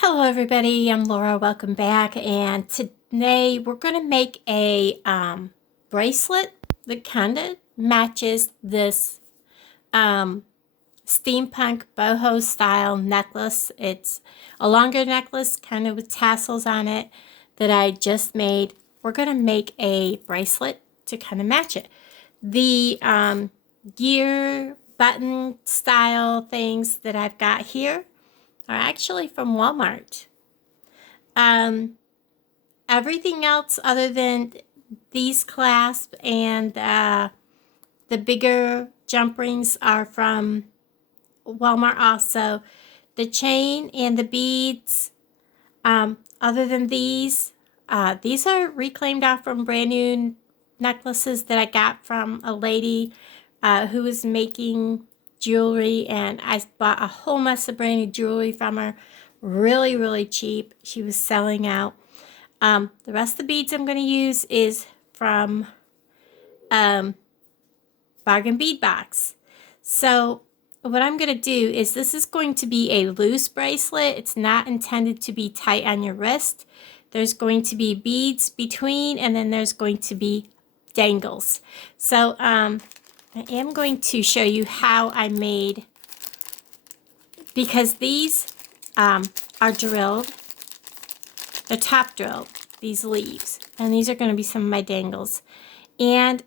Hello everybody, I'm Laura, welcome back, and today we're going to make a bracelet that kind of matches this steampunk boho style necklace. It's a longer necklace kind of with tassels on it that I just made. We're going to make a bracelet to kind of match it. The gear button style things that I've got here are actually from Walmart. Everything else other than these clasps and the bigger jump rings are from Walmart also. The chain and the beads, other than these are reclaimed off from brand new necklaces that I got from a lady who was making jewelry, and I bought a whole mess of brand new jewelry from her, really cheap. She was selling out. The rest of the beads I'm going to use is from Bargain Bead Box. So what I'm going to do is, this is going to be a loose bracelet. It's not intended to be tight on your wrist. There's going to be beads between, and then there's going to be dangles. So I am going to show you how I made, because these are drilled. They're top drilled, these leaves. And these are going to be some of my dangles. And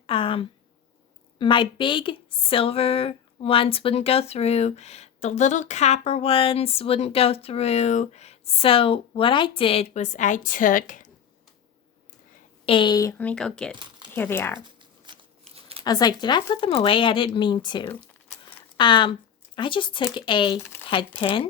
my big silver ones wouldn't go through. The little copper ones wouldn't go through. So what I did was I took let me go get, here they are. I was like, did I put them away? I didn't mean to. I just took a head pin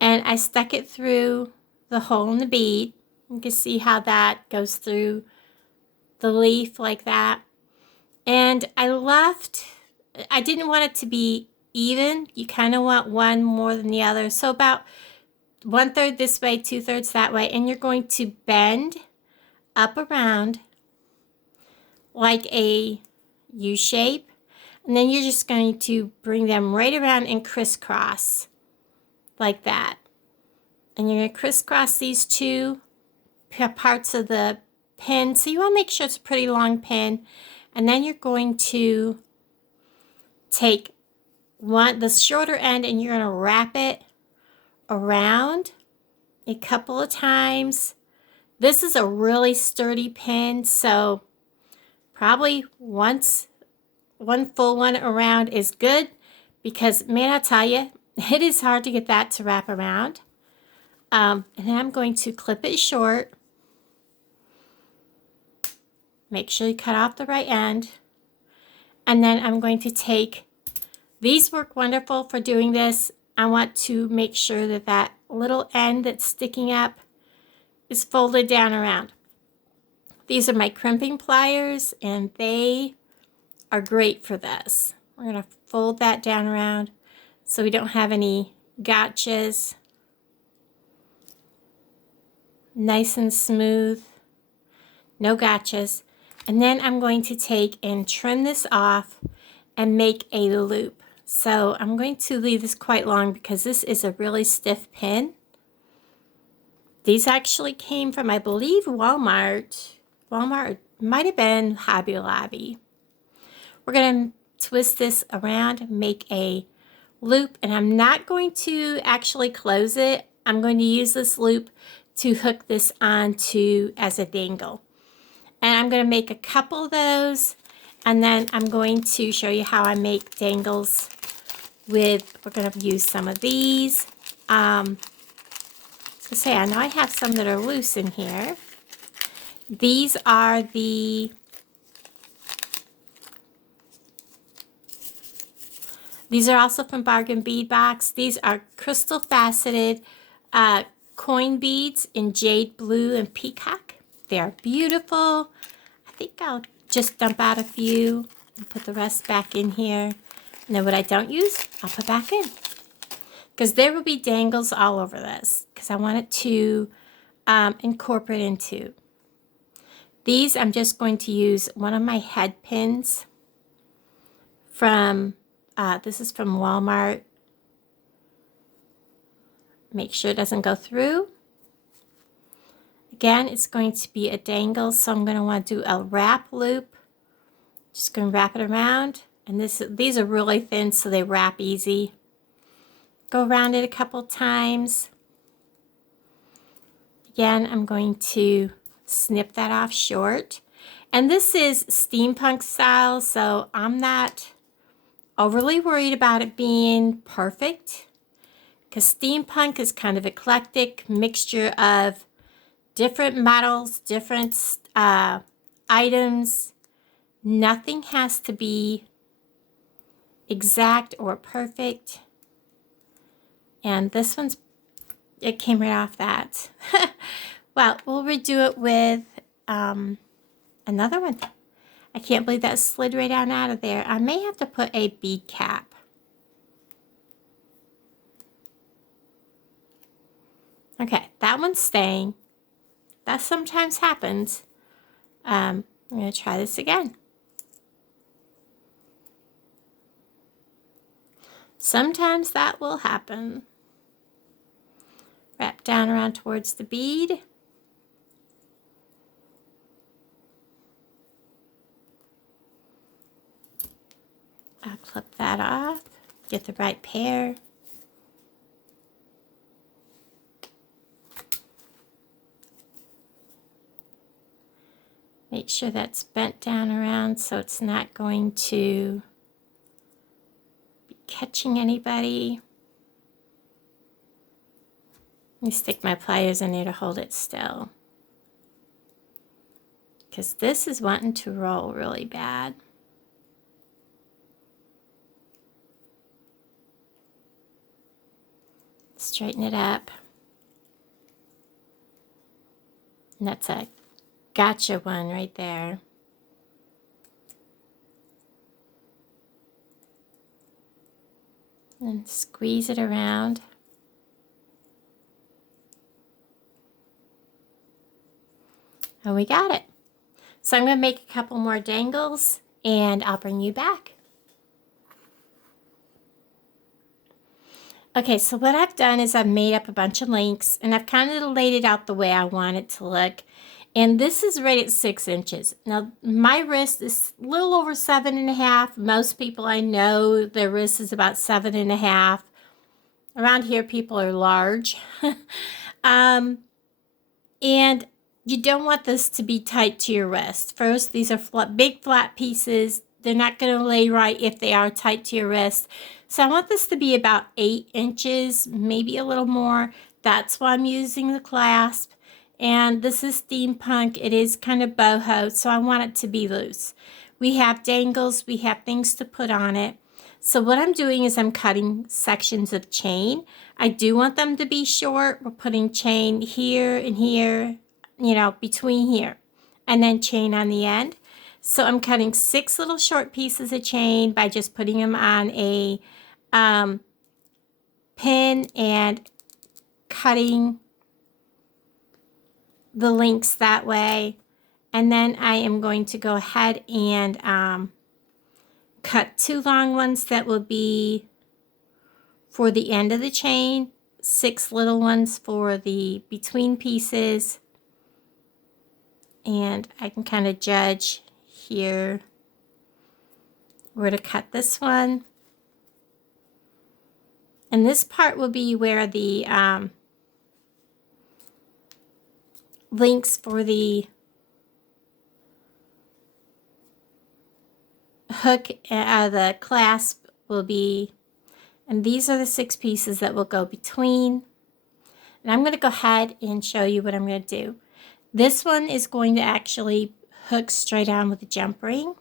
and I stuck it through the hole in the bead. You can see how that goes through the leaf like that. And I didn't want it to be even. You kind of want one more than the other. So about 1/3 this way, 2/3 that way. And you're going to bend up around like a U shape. And then you're just going to bring them right around and crisscross like that. And you're going to crisscross these two parts of the pin. So you want to make sure it's a pretty long pin. And then you're going to take the shorter end, and you're going to wrap it around a couple of times. This is a really sturdy pin, so probably one full one around is good, because man, I'll tell you, it is hard to get that to wrap around. And then I'm going to clip it short. Make sure you cut off the right end. And then I'm going to take, these work wonderful for doing this. I want to make sure that that little end that's sticking up is folded down around. These are my crimping pliers, and they are great for this. We're going to fold that down around so we don't have any gotchas. Nice and smooth. No gotchas. And then I'm going to take and trim this off and make a loop. So I'm going to leave this quite long because this is a really stiff pin. These actually came from, I believe, Walmart. Walmart, might have been Hobby Lobby. We're going to twist this around, make a loop, and I'm not going to actually close it. I'm going to use this loop to hook this onto as a dangle. And I'm going to make a couple of those, and then I'm going to show you how I make dangles with, we're going to use some of these. So say, I know I have some that are loose in here. These are these are also from Bargain Bead Box. These are crystal faceted coin beads in jade blue and peacock. They're beautiful. I think I'll just dump out a few and put the rest back in here. And then what I don't use, I'll put back in. Because there will be dangles all over this, because I want it to incorporate into. These, I'm just going to use one of my head pins from, this is from Walmart. Make sure it doesn't go through. Again, it's going to be a dangle, so I'm going to want to do a wrap loop. Just going to wrap it around. And these are really thin, so they wrap easy. Go around it a couple times. Again, I'm going to snip that off short. And this is steampunk style, so I'm not overly worried about it being perfect, because steampunk is kind of eclectic mixture of different metals, different items. Nothing has to be exact or perfect. And this one's, it came right off that. Well, we'll redo it with another one. I can't believe that slid right down out of there. I may have to put a bead cap. Okay, that one's staying. That sometimes happens. I'm going to try this again. Sometimes that will happen. Wrap down around towards the bead. I'll clip that off, get the right pair. Make sure that's bent down around so it's not going to be catching anybody. Let me stick my pliers in there to hold it still, because this is wanting to roll really bad. Straighten it up. And that's a gotcha one right there. And squeeze it around. And we got it. So I'm going to make a couple more dangles and I'll bring you back. Okay, so what I've done is I've made up a bunch of links and I've kind of laid it out the way I want it to look. And this is right at 6 inches. Now, my wrist is a little over 7.5. Most people I know, their wrist is about 7.5. Around here, people are large. And you don't want this to be tight to your wrist. First, these are big flat pieces. They're not going to lay right if they are tight to your wrist. So I want this to be about 8 inches, maybe a little more. That's why I'm using the clasp. And this is steampunk. It is kind of boho, so I want it to be loose. We have dangles. We have things to put on it. So what I'm doing is I'm cutting sections of chain. I do want them to be short. We're putting chain here and here, you know, between here, and then chain on the end. So I'm cutting 6 little short pieces of chain by just putting them on a pin and cutting the links that way. And then I am going to go ahead and cut 2 long ones that will be for the end of the chain, 6 little ones for the between pieces. And I can kind of judge here where to cut this one. And this part will be where the links for the hook, the clasp will be. And these are the 6 pieces that will go between. And I'm going to go ahead and show you what I'm going to do. This one is going to actually hook straight on with a jump ring.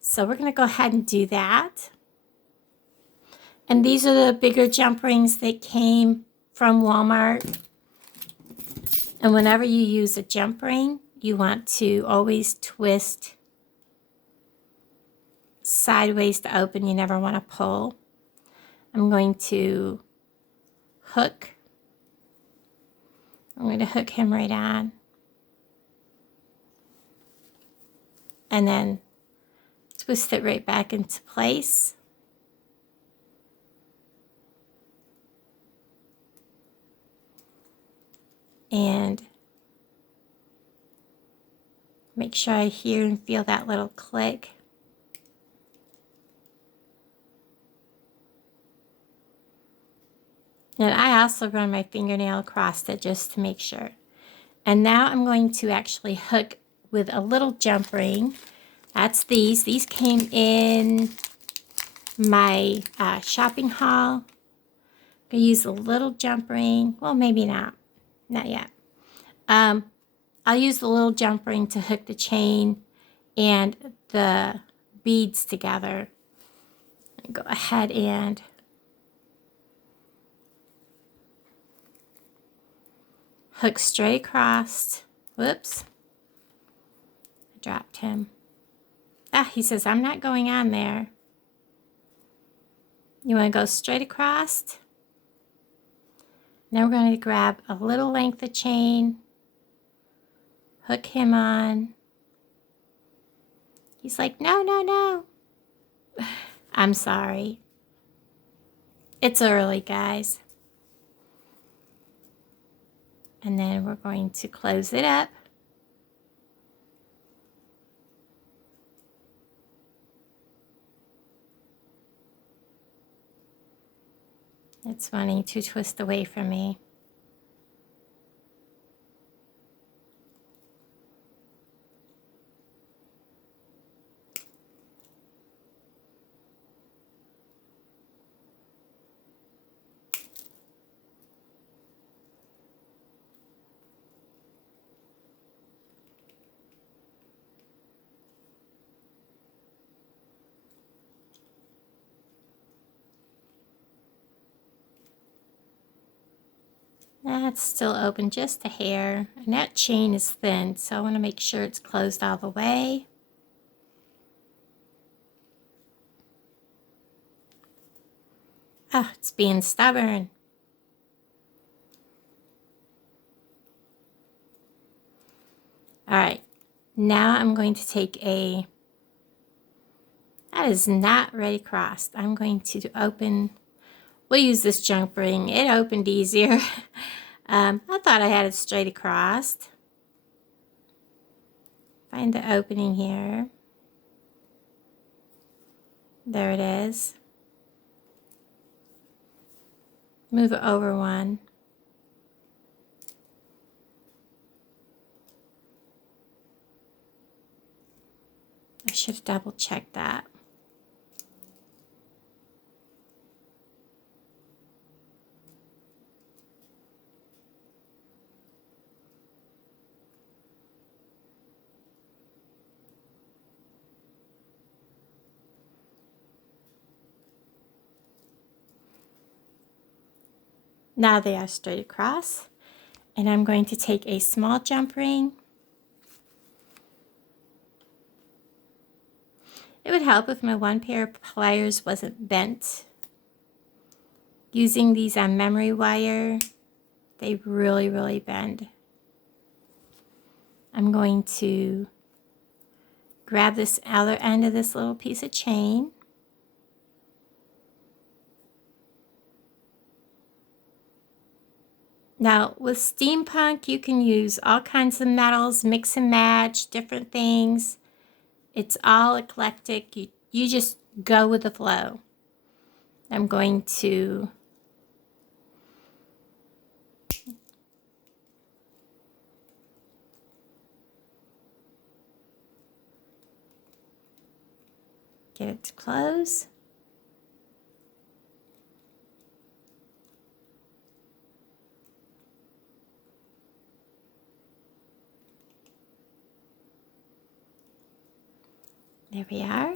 So we're going to go ahead and do that. And these are the bigger jump rings that came from Walmart. And whenever you use a jump ring, you want to always twist sideways to open. You never want to pull. I'm going to hook. I'm going to hook him right on. And then twist it right back into place. and make sure I hear and feel that little click. And I also run my fingernail across it just to make sure. And now I'm going to actually hook with a little jump ring. That's these. These came in my shopping haul. I use a little jump ring. Well, maybe not. Not yet. I'll use the little jump ring to hook the chain and the beads together. Go ahead and hook straight across. Whoops. I dropped him. Ah, he says, I'm not going on there. You want to go straight across. Now we're going to grab a little length of chain. Hook him on. He's like, no, no, no. I'm sorry. It's early, guys. And then we're going to close it up. It's wanting to twist away from me. That's still open just a hair, and that chain is thin, so I want to make sure it's closed all the way. Oh, it's being stubborn. All right, now I'm going to take that is not ready crossed. I'm going to open, we'll use this jump ring. It opened easier. I thought I had it straight across. Find the opening here. There it is. Move it over one. I should have double checked that. Now they are straight across, and I'm going to take a small jump ring. It would help if my one pair of pliers wasn't bent. Using these on memory wire, they really, really bend. I'm going to grab this other end of this little piece of chain. Now, with Steampunk, you can use all kinds of metals, mix and match, different things. It's all eclectic. You just go with the flow. I'm going to get it to close. There we are.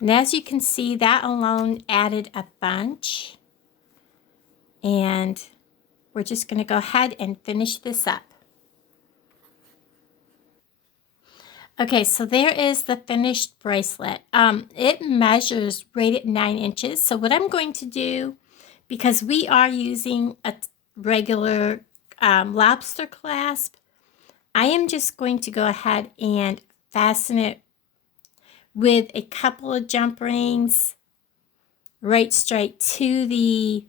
And as you can see, that alone added a bunch. And we're just going to go ahead and finish this up. Okay, so there is the finished bracelet. It measures right at 9 inches. So what I'm going to do, because we are using a regular lobster clasp, I am just going to go ahead and fasten it with a couple of jump rings right straight to the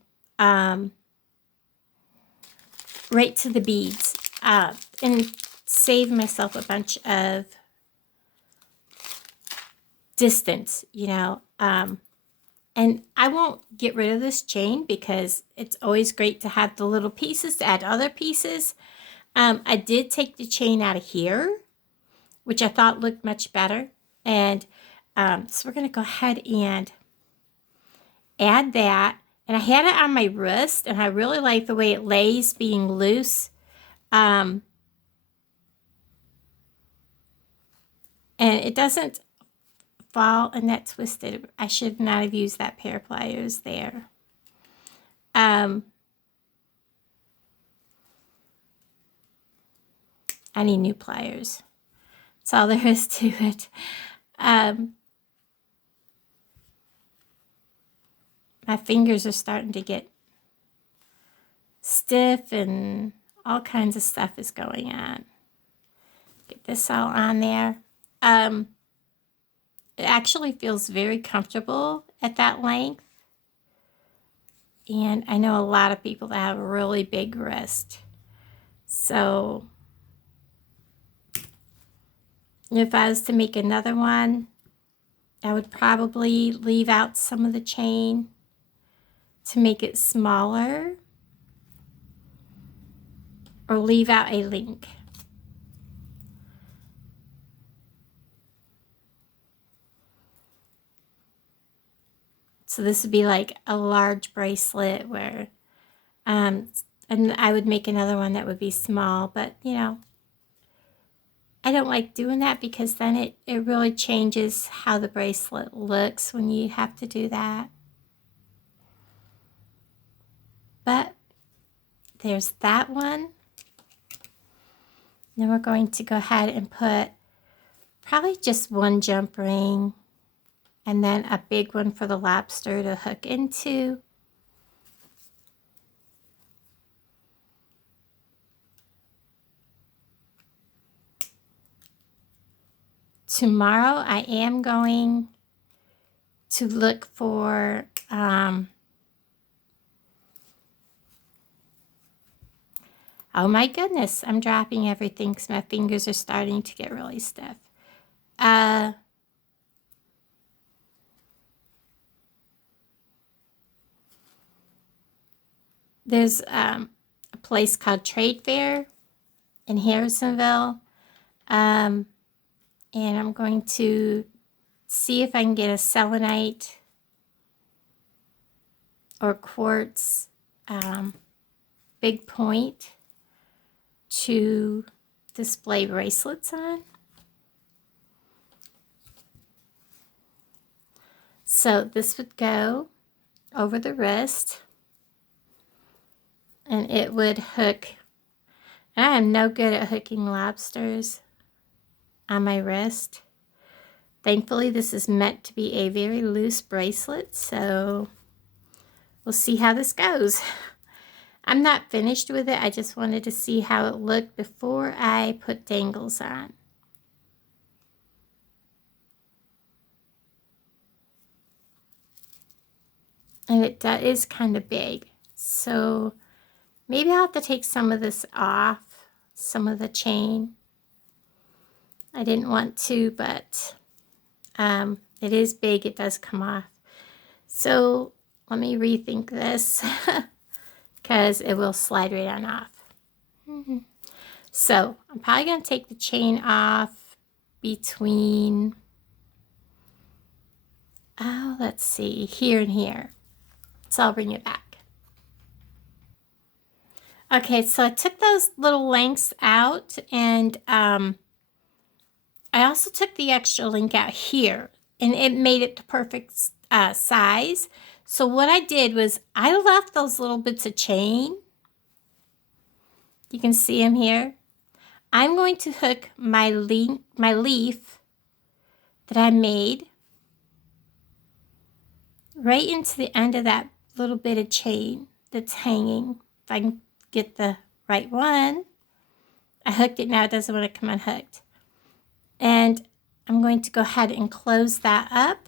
right to the beads and save myself a bunch of distance, you know. And I won't get rid of this chain because it's always great to have the little pieces to add other pieces. I did take the chain out of here, which I thought looked much better. And so we're going to go ahead and add that. And I had it on my wrist, and I really like the way it lays being loose. And it doesn't fall, and that twisted. I should not have used that pair of pliers there. I need new pliers. That's all there is to it. My fingers are starting to get stiff, and all kinds of stuff is going on. Get this all on there. It actually feels very comfortable at that length. And I know a lot of people that have a really big wrist. So if I was to make another one, I would probably leave out some of the chain to make it smaller, or leave out a link. So this would be like a large bracelet where, and I would make another one that would be small, but you know, I don't like doing that because then it really changes how the bracelet looks when you have to do that. But there's that one. Then we're going to go ahead and put probably just one jump ring, and then a big one for the lobster to hook into. Tomorrow I am going to look for oh my goodness, I'm dropping everything because my fingers are starting to get really stiff. There's a place called Trade Fair in Harrisonville. And I'm going to see if I can get a selenite or quartz big point to display bracelets on. So this would go over the wrist, and it would hook. And I am no good at hooking lobsters on my wrist. Thankfully, this is meant to be a very loose bracelet, so we'll see how this goes. I'm not finished with it. I just wanted to see how it looked before I put dangles on. And it is kind of big, so maybe I'll have to take some of this off, some of the chain. I didn't want to, but it is big. It does come off. So let me rethink this because it will slide right on off. So I'm probably going to take the chain off between, let's see, here and here. So I'll bring it back. Okay, so I took those little lengths out, and I also took the extra link out here, and it made it the perfect size. So what I did was I left those little bits of chain. You can see them here. I'm going to hook my leaf that I made right into the end of that little bit of chain that's hanging. If I can get the right one. I hooked it now. It doesn't want to come unhooked. And I'm going to go ahead and close that up.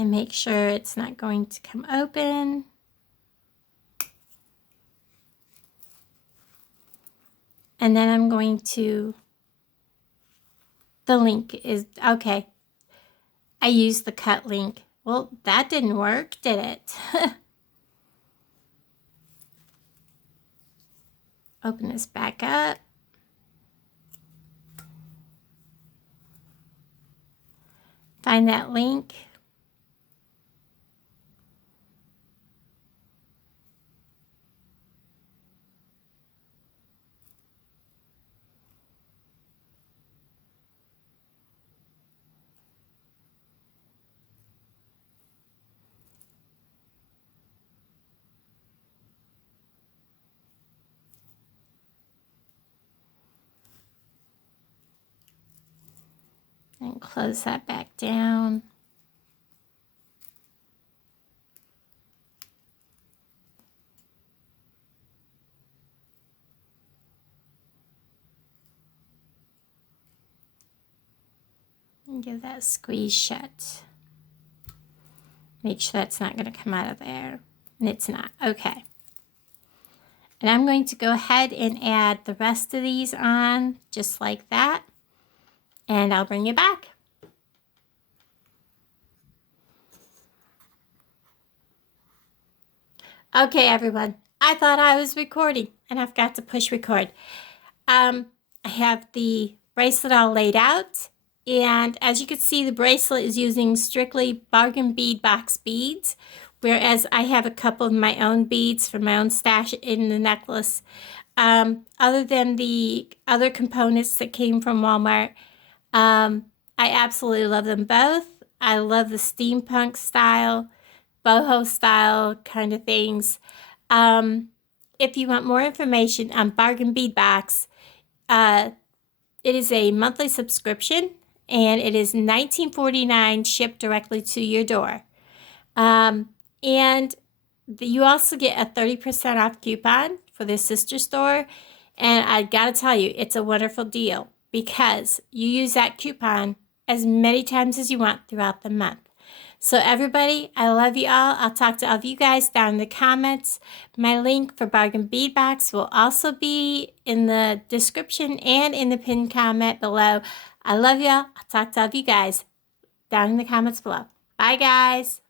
and make sure it's not going to come open. And then I'm going to, the link is, okay. I used the cut link. Well, that didn't work, did it? Open this back up. Find that link. And close that back down. And give that a squeeze shut. Make sure that's not going to come out of there. And it's not. Okay. And I'm going to go ahead and add the rest of these on just like that. And I'll bring you back. Okay, everyone. I thought I was recording and I've got to push record. I have the bracelet all laid out. And as you can see, the bracelet is using strictly Bargain Bead Box beads. Whereas I have a couple of my own beads from my own stash in the necklace. Other than the other components that came from Walmart, I absolutely love them both. I love the steampunk style, boho style kind of things. If you want more information on Bargain Bead Box, it is a monthly subscription and it is $19.49 shipped directly to your door. And you also get a 30% off coupon for their sister store. And I gotta tell you, it's a wonderful deal because you use that coupon as many times as you want throughout the month. So everybody, I love you all. I'll talk to all of you guys down in the comments. My link for Bargain Bead Box will also be in the description and in the pinned comment below. I love y'all. I'll talk to all of you guys down in the comments below. Bye, guys.